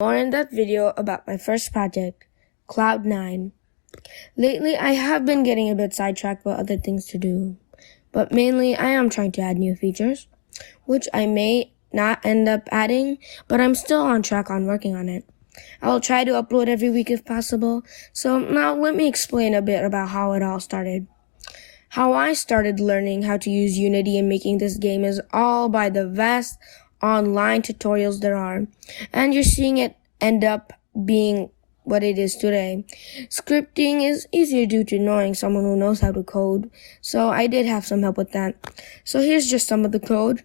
More in that video about my first project, Cloud9. Lately, I have been getting a bit sidetracked by other things to do, but mainly I am trying to add new features, which I may not end up adding, but I'm still on track on working on it. I will try to upload every week if possible, so now let me explain a bit about how it all started. How I started learning how to use Unity and making this game is all by the vast online tutorials there are, and you're seeing it end up being what it is today. Scripting is easier due to knowing someone who knows how to code, so I did have some help with that. So here's just some of the code.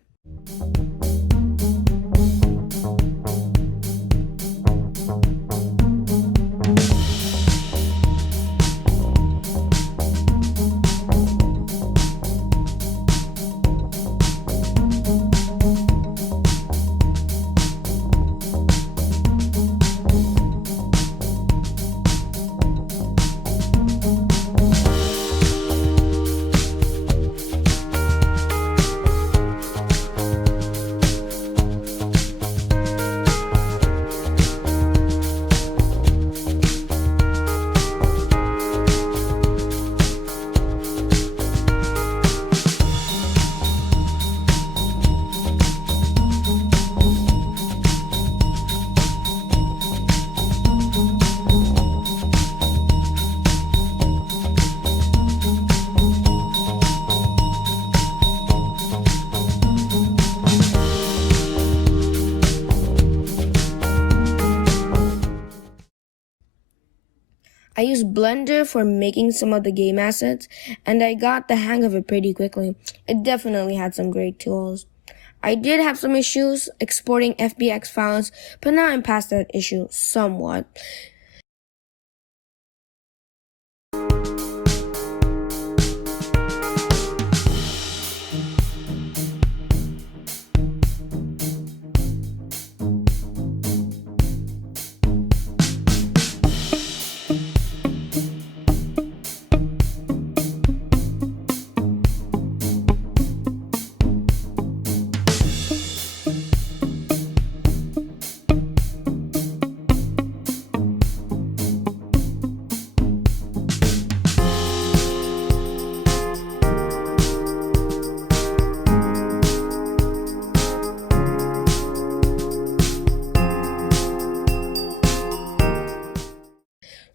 I used Blender for making some of the game assets, and I got the hang of it pretty quickly. It definitely had some great tools. I did have some issues exporting FBX files, but now I'm past that issue somewhat.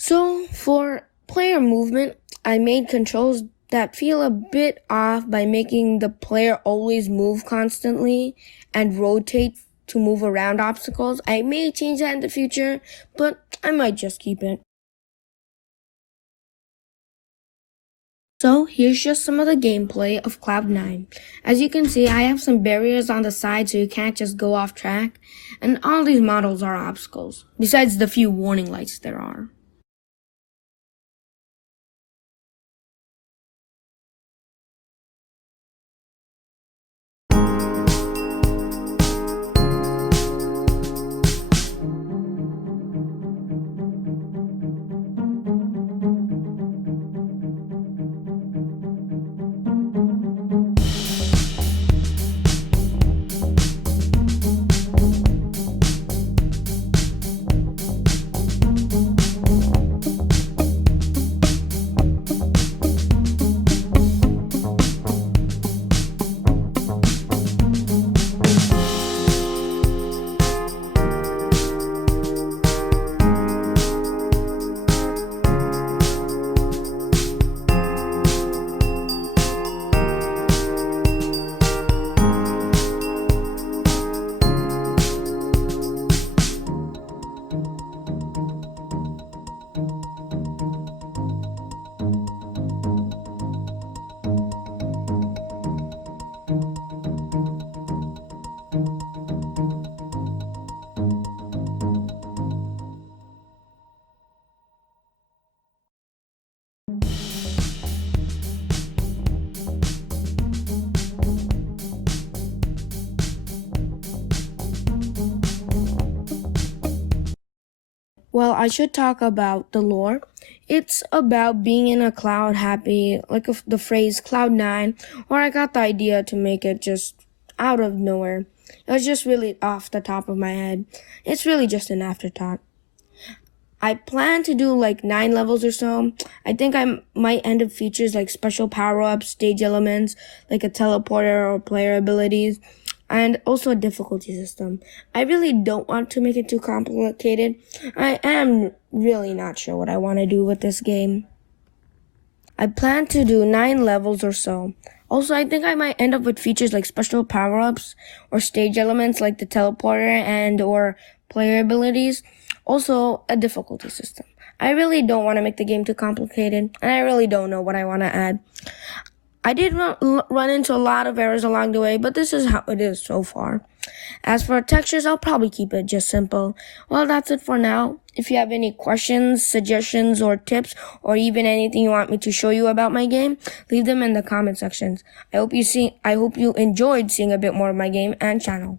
So for player movement, I made controls that feel a bit off by making the player always move constantly and rotate to move around obstacles. I may change that in the future, but I might just keep it. So here's just some of the gameplay of Cloud9. As you can see, I have some barriers on the side so you can't just go off track, and all these models are obstacles, besides the few warning lights there are. Well, I should talk about the lore. It's about being in a cloud happy, like the phrase Cloud9, or I got the idea to make it just out of nowhere. It was just really off the top of my head. It's really just an afterthought. I plan to do like 9 levels or so. I think I might end up features like special power-ups, stage elements, like a teleporter or player abilities, and also a difficulty system. I really don't want to make it too complicated. I am really not sure what I want to do with this game. I plan to do 9 levels or so. Also, I think I might end up with features like special power-ups or stage elements like the teleporter and or player abilities. Also, a difficulty system. I really don't want to make the game too complicated, and I really don't know what I want to add. I did run into a lot of errors along the way, but this is how it is so far. As for textures, I'll probably keep it just simple. Well, that's it for now. If you have any questions, suggestions, or tips, or even anything you want me to show you about my game, leave them in the comment sections. I hope you enjoyed seeing a bit more of my game and channel.